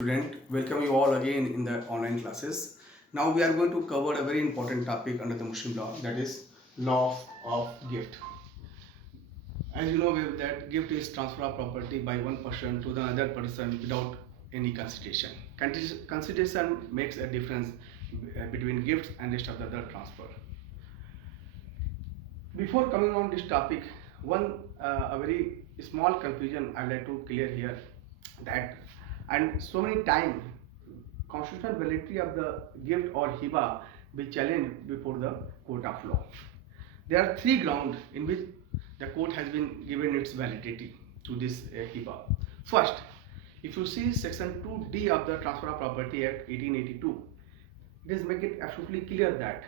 Student, welcome you all again in the online classes. Now we are going to cover a very important topic under the Muslim law, that is law of gift. As you know that gift is transfer of property by one person to the other person without any consideration. Consideration makes a difference between gifts and rest of the other transfer. Before coming on this topic, one a very small confusion I would like to clear here, that and so many time constitutional validity of the gift or hiba be challenged before the court of law. There are three grounds in which the court has been given its validity to this hiba. First, if you see section 2D of the Transfer of Property Act 1882, it is make it absolutely clear that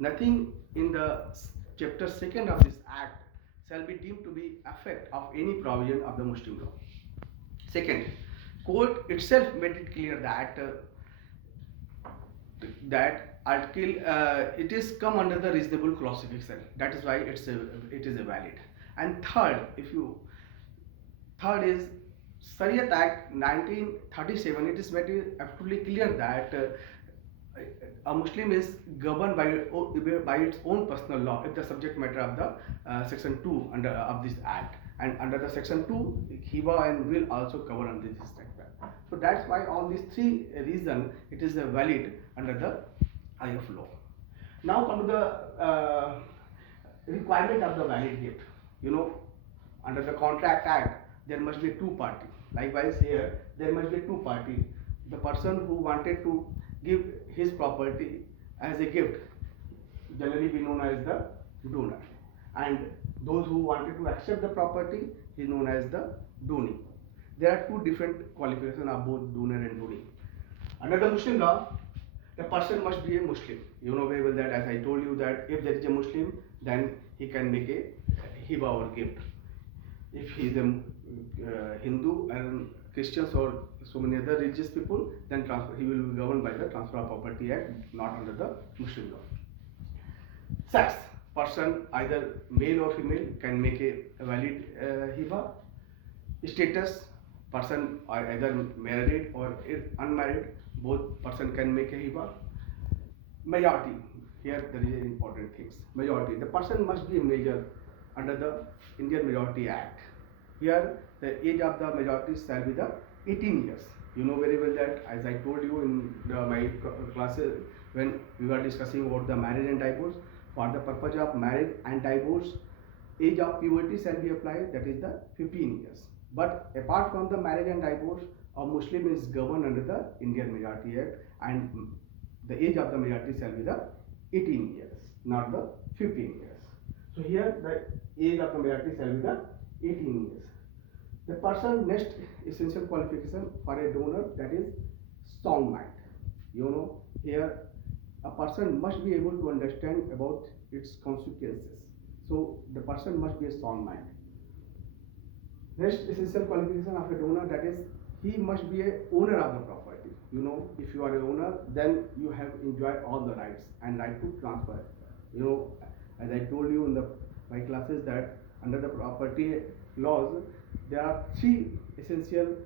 nothing in the chapter 2nd of this act shall be deemed to be effect of any provision of the Muslim law. Second, court itself made it clear that article it is come under the reasonable classification. That is why it is a valid. And third is Shariat Act 1937. It is very absolutely clear that a Muslim is governed by its own personal law if the subject matter of the section 2 of this act, and under the section 2 hiba and will also cover under this sector. So that's why all these three reasons it is valid under the eye of law. Now come to the requirement of the valid gift. Under the Contract Act there must be two party. Likewise here there must be two party. The person who wanted to give his property as a gift generally be known as the donor, and those who wanted to accept the property is known as the donee. There are two different qualifications of both donor and donee. Under the Muslim law, the person must be a Muslim. You know very well that, as I told you, that if there is a Muslim, then he can make a hiba or gift. If he is a Hindu and Christians or so many other religious people, then he will be governed by the Transfer of Property Act, not under the Muslim law. Sex, person either male or female can make a valid hiba. Status, person are either married or unmarried, both person can make a hiba. Majority, here there is important things. Majority, the person must be a major under the Indian Majority Act. Here the age of the majority shall be the 18 years. You know very well that, as I told you in my classes when we were discussing about the marriage and divorce, for the purpose of marriage and divorce, age of puberty shall be applied, that is the 15 years. But apart from the marriage and divorce, a Muslim is governed under the Indian Majority Act, and the age of the majority shall be the 18 years, not the 15 years. So here the age of the majority shall be the 18 years. The person next essential qualification for a donor, that is sound mind. Here a person must be able to understand about its consequences. So the person must be a sound mind. Next essential qualification of a donor, that is he must be a owner of the property. If you are a owner, then you have enjoyed all the rights and right to transfer. As I told you in my classes that under the property laws there are three essential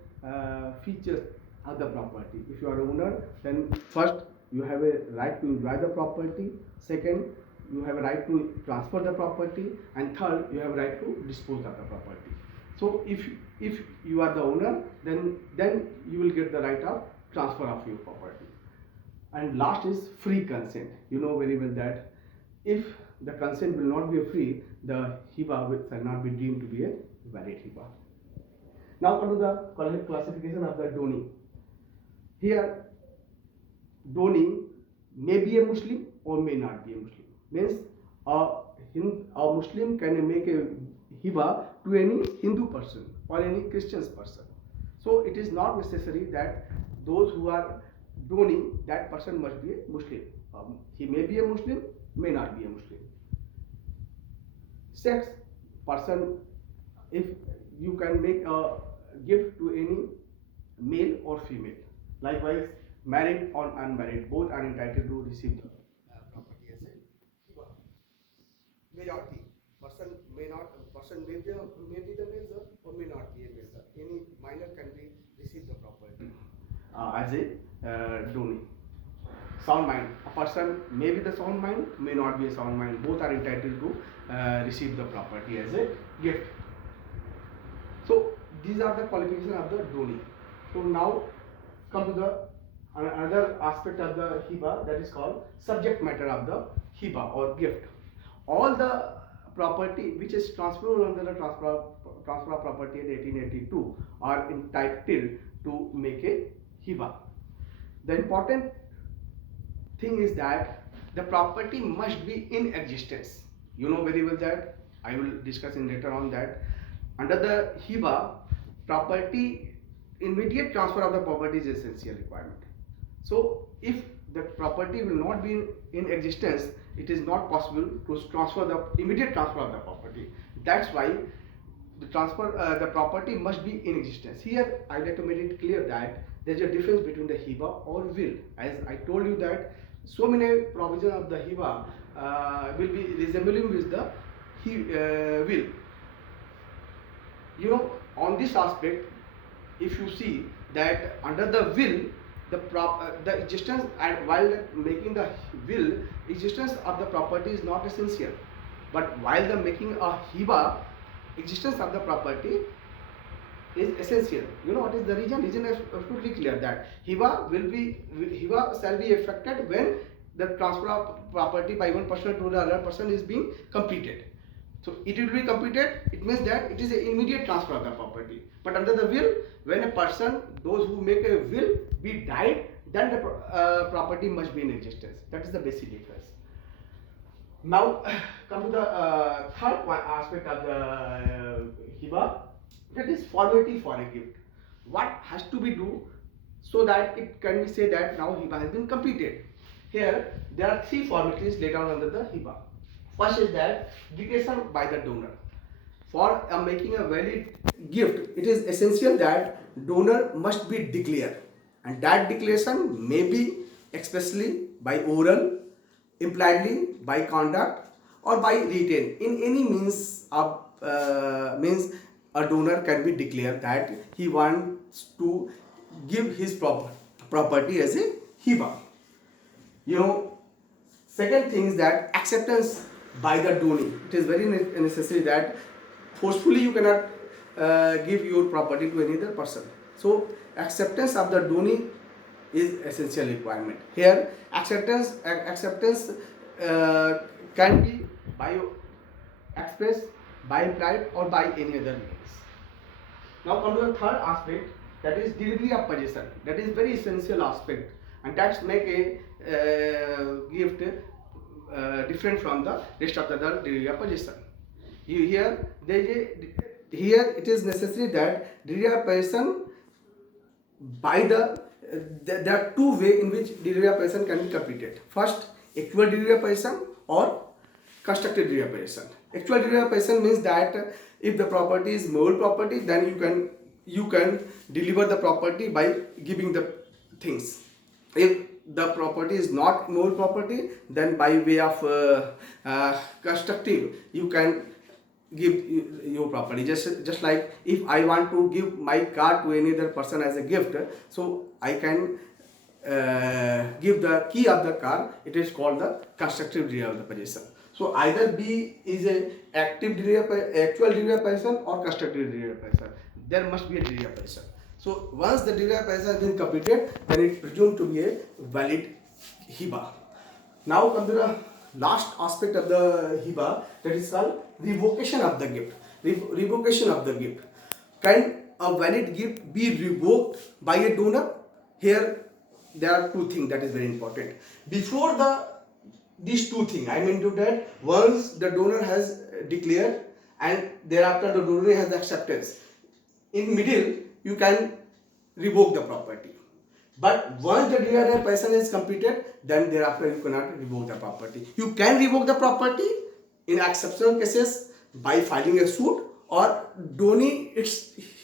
features of the property. If you are an owner, then first you have a right to enjoy the property. Second, you have a right to transfer the property, and third, you have a right to dispose of the property. So if you are the owner, then you will get the right of transfer of your property. And last is free consent. You know very well that if the consent will not be free, the hiba shall not be deemed to be a valid hiba. Now come to the classification of the donee. Here, donee may be a Muslim or may not be a Muslim. Means a Muslim can make a hiba to any Hindu person or any Christian person. So it is not necessary that those who are donee, that person must be a Muslim. He may be a Muslim, may not be a Muslim. Sex, person, if you can make a gift to any male or female. Likewise, married or unmarried, both are entitled to receive the property as a hiba. Majority, person may be the male or may not be a male. Any minor can be receive the property. as a donee. Sound mind. A person may be the sound mind, may not be a sound mind. Both are entitled to receive the property as a gift. So these are the qualifications of the donee. So now come to the another aspect of the hiba, that is called subject matter of the hiba or gift. All the property which is transferred under the transfer of property in 1882 are entitled to make a hiba. The important thing is that the property must be in existence. You know very well that I will discuss in later on that under the hiba, property immediate transfer of the property is essential requirement. So if the property will not be in existence, it is not possible to transfer the immediate transfer of the property. That's why the property must be in existence. Here I like to make it clear that there is a difference between the hiba or will. As I told you that so many provisions of the hiba will be resembling with the will. You know, on this aspect, if you see that under the will, the existence, and while making the will, existence of the property is not essential. But while the making a hiba, existence of the property is essential. You know what is the reason? Reason is absolutely clear that hiba shall be affected when the transfer of property by one person to the other person is being completed. So it will be completed, it means that it is an immediate transfer of the property. But under the will, when a person, those who make a will, be died, then the property must be in existence. That is the basic difference. Now come to the third aspect of the hiba, that is formality for a gift. What has to be done so that it can be said that now hiba has been completed. Here there are three formalities laid down under the hiba. First is that declaration by the donor. For making a valid gift, it is essential that donor must be declared, and that declaration may be expressly by oral, impliedly by conduct, or by written. In any means of means a donor can be declared that he wants to give his property as a hiba. You know, second thing is that acceptance by the donee. It is very necessary that forcefully you cannot give your property to any other person. So acceptance of the donee is essential requirement. Here acceptance can be by express, by implied, or by any other means. Now come to the third aspect, that is delivery of possession. That is very essential aspect, and that's make a gift different from the rest of the delivery of possession. Here it is necessary that delivery of possession by there are two ways in which delivery of possession can be completed. First, actual delivery of possession or constructed delivery of possession. Actual delivery of possession means that if the property is movable property, then you can deliver the property by giving the things. If the property is not movable property, then by way of constructive, you can give your property. Just like if I want to give my car to any other person as a gift, so I can give the key of the car. It is called the constructive delivery of the possession. So either B is a active actual delivery of possession or constructive delivery of possession. There must be a delivery of possession. So once the delivery of possession has been completed, then it is presumed to be a valid hiba. Now come to the last aspect of the hiba, that is called revocation of the gift. Revocation of the gift. Can a valid gift be revoked by a donor? Here there are two things that is very important. Before these two things, I mean to that, once the donor has declared and thereafter the donor has acceptance, in middle you can revoke the property. But once the delivery of possession is completed, then thereafter you cannot revoke the property. You can revoke the property in exceptional cases by filing a suit, or donee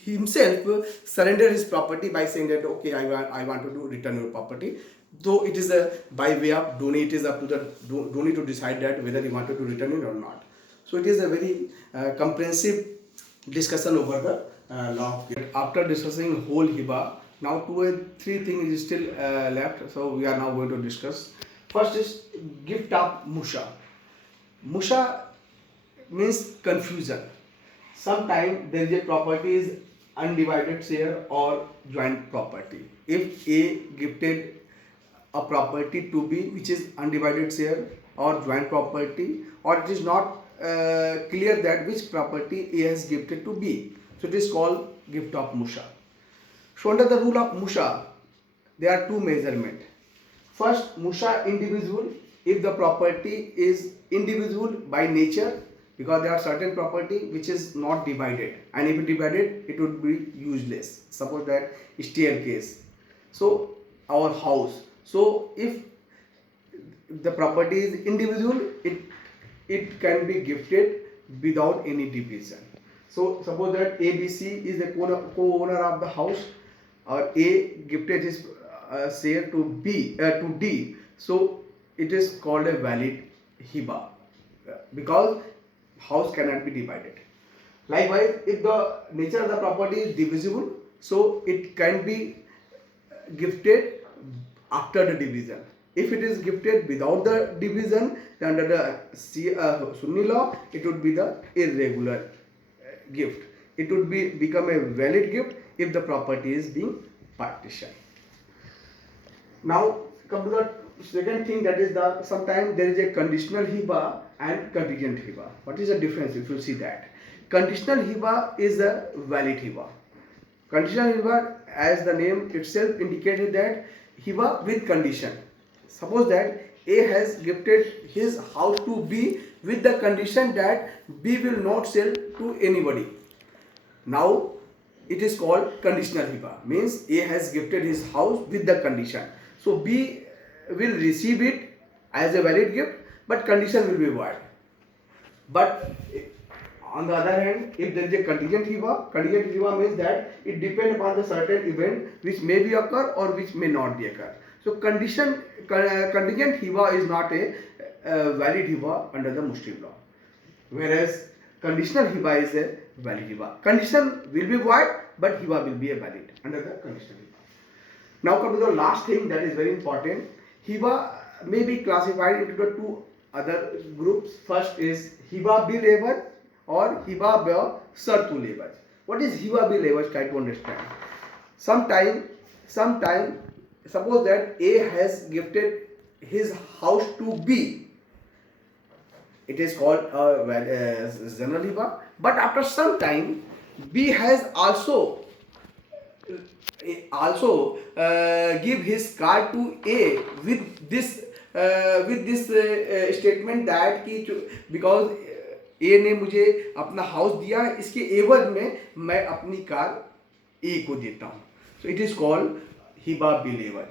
himself surrender his property by saying that okay, I want to return your property. Though it is by way of donee, it is up to the donee to decide that whether he wanted to return it or not. So it is a very comprehensive discussion over the law. After discussing whole hiba, Now two and three things is still left, so we are now going to discuss. First is gift of Musha. Musha means confusion. Sometimes there is a property is undivided share or joint property. If A gifted a property to B which is undivided share or joint property, or it is not clear that which property A has gifted to B, so it is called gift of Musha. So under the rule of Musha, there are two measurements. First, Musha individual, if the property is indivisible by nature, because there are certain property which is not divided, and if it divided it would be useless. Suppose that staircase, so our house. So if the property is indivisible, it can be gifted without any division. So suppose that ABC is the co-owner of the house, or A gifted his share to B to D, so it is called a valid Hiba, because house cannot be divided. Likewise, if the nature of the property is divisible, so it can be gifted after the division. If it is gifted without the division, then under the Sunni law, it would be the irregular gift. It would become a valid gift if the property is being partitioned. Now come to the second thing, that is the sometimes there is a conditional Hiba and contingent Hiba. What is the difference? If you see that conditional Hiba is a valid Hiba. Conditional Hiba, as the name itself indicated, that Hiba with condition. Suppose that A has gifted his house to B with the condition that B will not sell to anybody. Now it is called conditional Hiba. Means A has gifted his house with the condition. So B will receive it as a valid gift, but condition will be void. But on the other hand, if there is a contingent Hiba means that it depends upon the certain event which may be occur or which may not be occur. So contingent Hiba is not a valid Hiba under the Muslim law, whereas conditional Hiba is a valid Hiba. Condition will be void, but Hiba will be a valid under the conditional Hiba. Now come to the last thing that is very important. Hiba may be classified into the two other groups. First is Hiba bil evaj or Hiba ba shartul evaj. What is Hiba bil evaj? Try to understand. Sometime, suppose that A has gifted his house to B. It is called a general Hiba. But after some time, B has also give his car to A with this statement that कि because A ने मुझे अपना house दिया है, इसके एवज में मैं अपनी कार A को देता हूँ. So it is called Hiba bil evaj.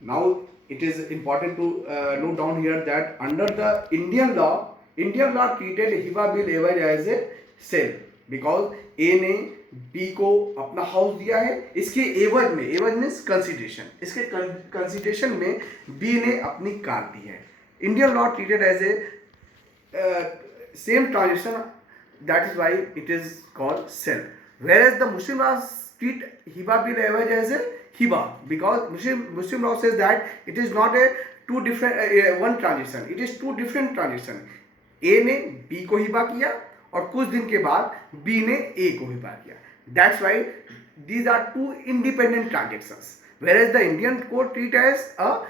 Now it is important to note down here that under the Indian law treated Hiba bil evaj as a sale, because A ने B को अपना house दिया है, इसके एवज means consideration, इसके consideration में B ने अपनी कार दी है. Indian law treated as a same transaction, that is why it is called sale, whereas the Muslim laws treat Hiba bil evaj as a Hiba, because Muslim law says that it is not a two different one transaction, it is two different transaction. A ने B को हिबा किया और कुछ दिन के बाद B ने A को हिबा किया. That's why these are two independent transactions, whereas the Indian code treat as a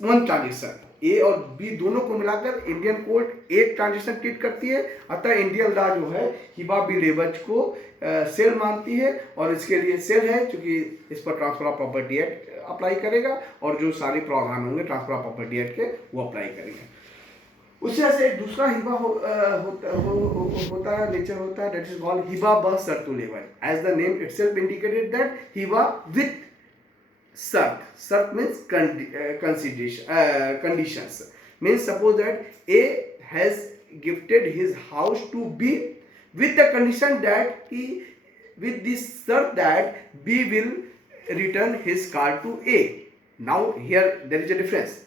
one transaction. A और B दोनों को मिलाकर इंडियन कोड एक ट्रांजेक्शन ट्रीट करती है. अतः इंडियन लॉ जो है हिबा बिल एवज को सेल मानती है, और इसके लिए सेल है क्योंकि इस पर transfer of property act apply करेगा, और जो सारे प्रावधान होंगे ट्रांसफर ऑफ प्रॉपर्टी एक्ट के वो अप्लाई करेंगे. उसी तरह से एक दूसरा हिबा होता है, नेचर होता है, दैट इज कॉल्ड हिबा ब शर्तुल एवज. As the name itself indicated that हिबा विथ शर्त. शर्त means conditions. Means suppose that A has gifted his house to B with the condition that with this shart that B will return his car to A. Now here there is a difference.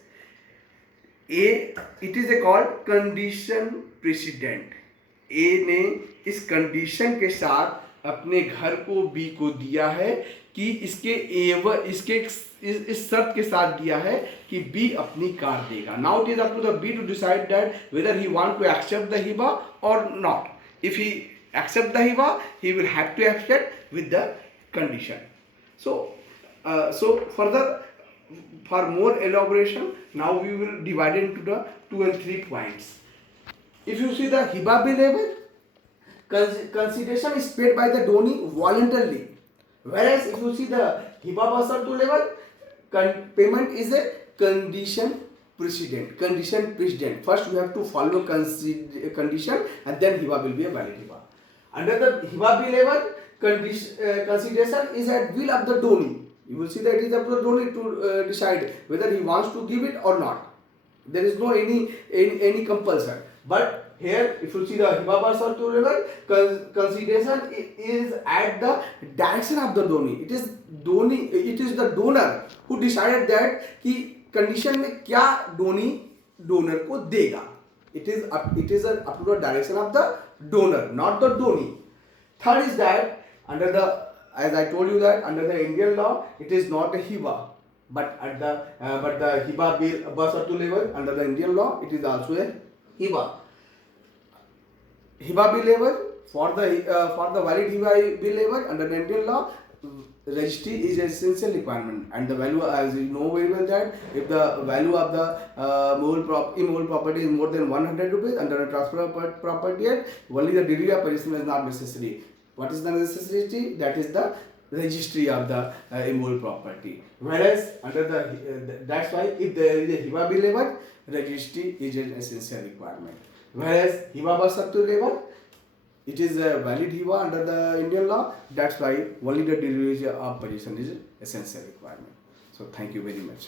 It is a called condition precedent. A ने इस condition के साथ अपने घर को B को दिया है कि इसके इसके इस शर्त के साथ दिया है कि बी अपनी कार देगा. Now it is up to the B to decide that whether he want to accept the हिबा or not. If he accept the hiba, he will have to accept with the condition. So further, for more elaboration, now we will divide into the 2 and 3 points. If you see the hiba bill level, consideration is paid by the donee voluntarily, whereas if you see the hiba basartu level, payment is a condition precedent. First we have to follow condition and then hiba will be a valid hiba. Under the hiba bill level, consideration is at will of the donee. You will see that it is up to the donee to decide whether he wants to give it or not. There is no any compulsion. But here, if you see the hiba basartu level, consideration is at the direction of the donee. It is the donor who decided that कि condition में क्या donee donor को देगा. It is up to the direction of the donor, not the donee. Third is that as I told you that under the Indian law, it is not a hiba, but the hiba bill basartu level under the Indian law, it is also a hiba. Hiba bill level for the valid hiba bill level under the Indian law, registry is an essential requirement, and the value, as you know very well, that if the value of the immovable property is more than 100 rupees under a transfer of property act, only the degree of possession is not necessary. What is the necessity? That is the registry of the immovable property. Whereas under that's why if there is a hiba bill level, registry is an essential requirement. Whereas hiba basartu level, it is a valid hiba under the Indian law. That's why only the degree of possession is essential requirement. So thank you very much.